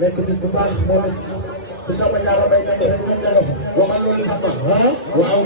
nekk nit bu baax moom fu sama ñaar bay nekk rek ñoom ña nga fa waxal loolu sax ba waaw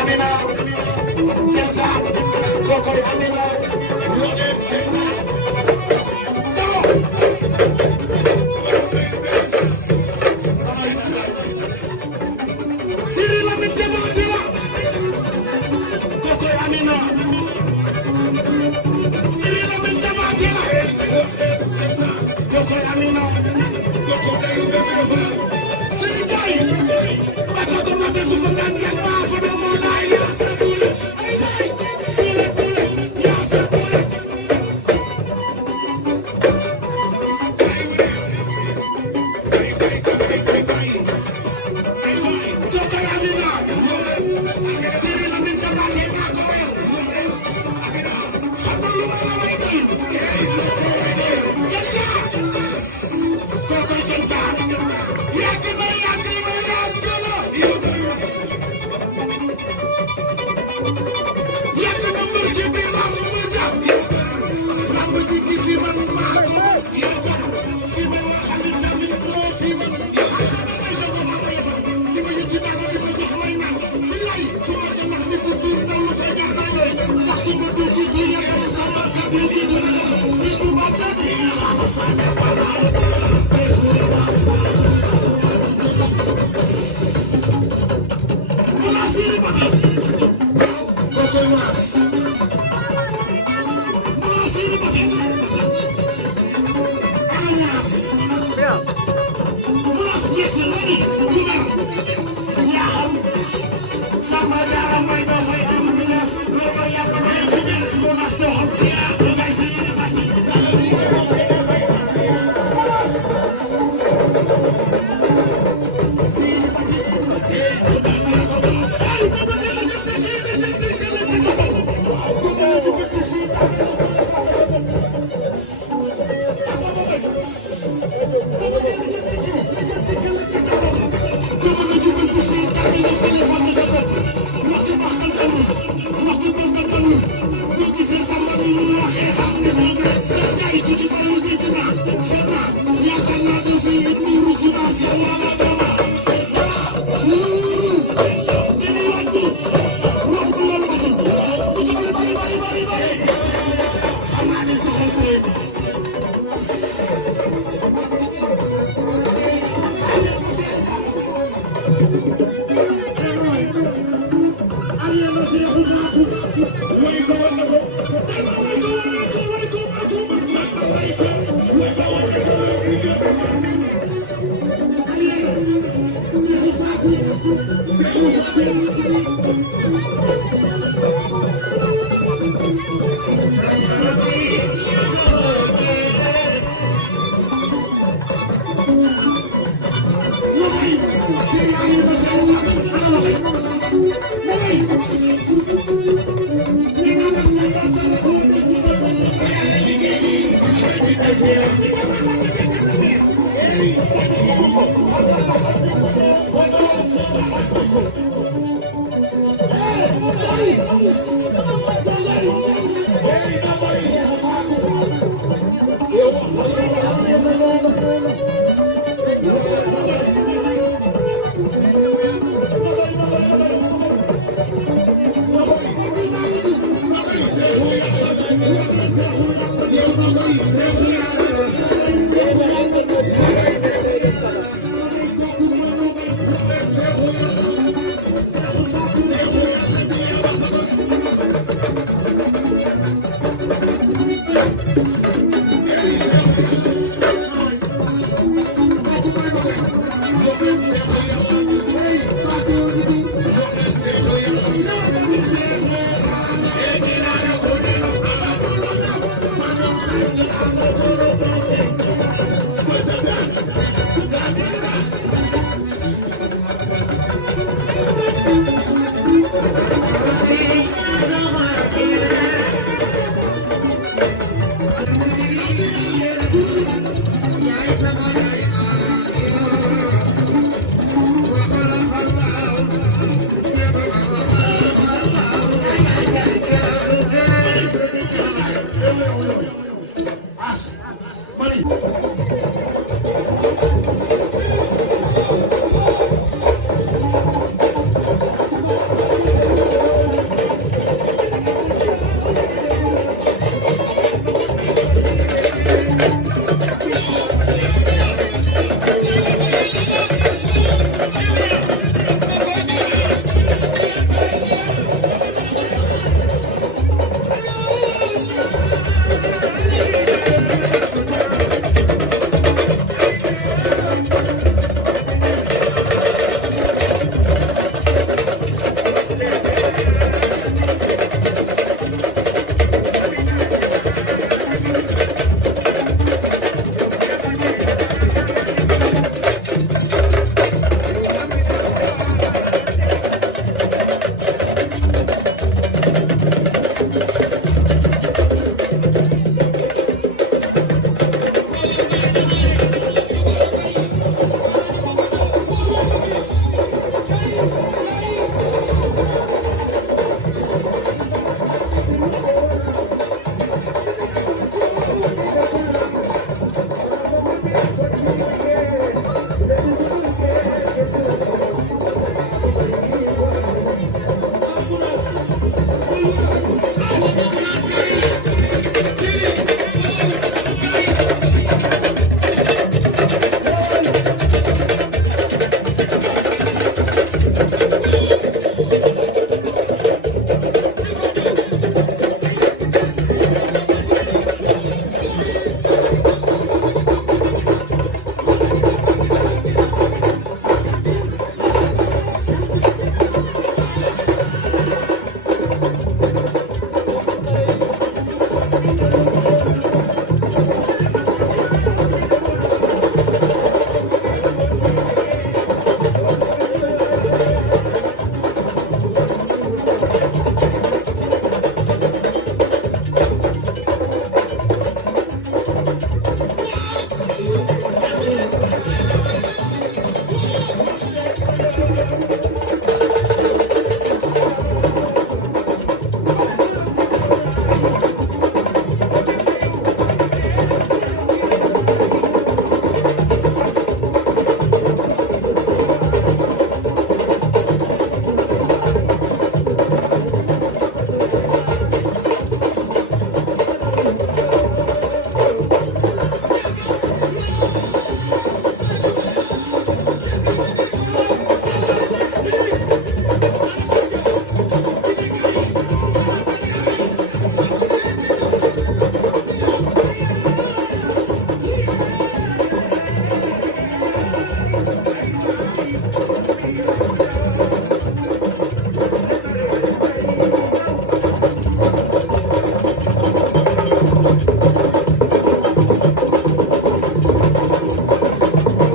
Amina Kenza kokoy Amina Siri la mi jabatila kokoy Amina Siri la mi jabatila kokoy Amina Siri Boy Bako ko ma fe suba kan yak ba fa do mo na ya sa dule ay bay dule ya sa dule kokoy Amina Siri la mi jabate na ko wel Amina xam nga lu ma la may doy Kenza kokoy Kenza yak na yàgg na mbër ci biir lamb bu jàpp lamb ji ki fi man maa ko yàgg ki ma la xalit tamit moo fi man damay dogo ma may fa di ma yëg ci dara di ma jox may naan lay su ma ko wax ni ko tuur daw lu fay jar na yooyu ndax du ma dugg di yàggal sama kat yi di du la di du ba benn xaama sànne wala wala siri ba kokoy mas siri ba ana mas mas yesi lani dina ya xam sama dara may do fay am mas lo ya ko mas do xam ya ngay siri ba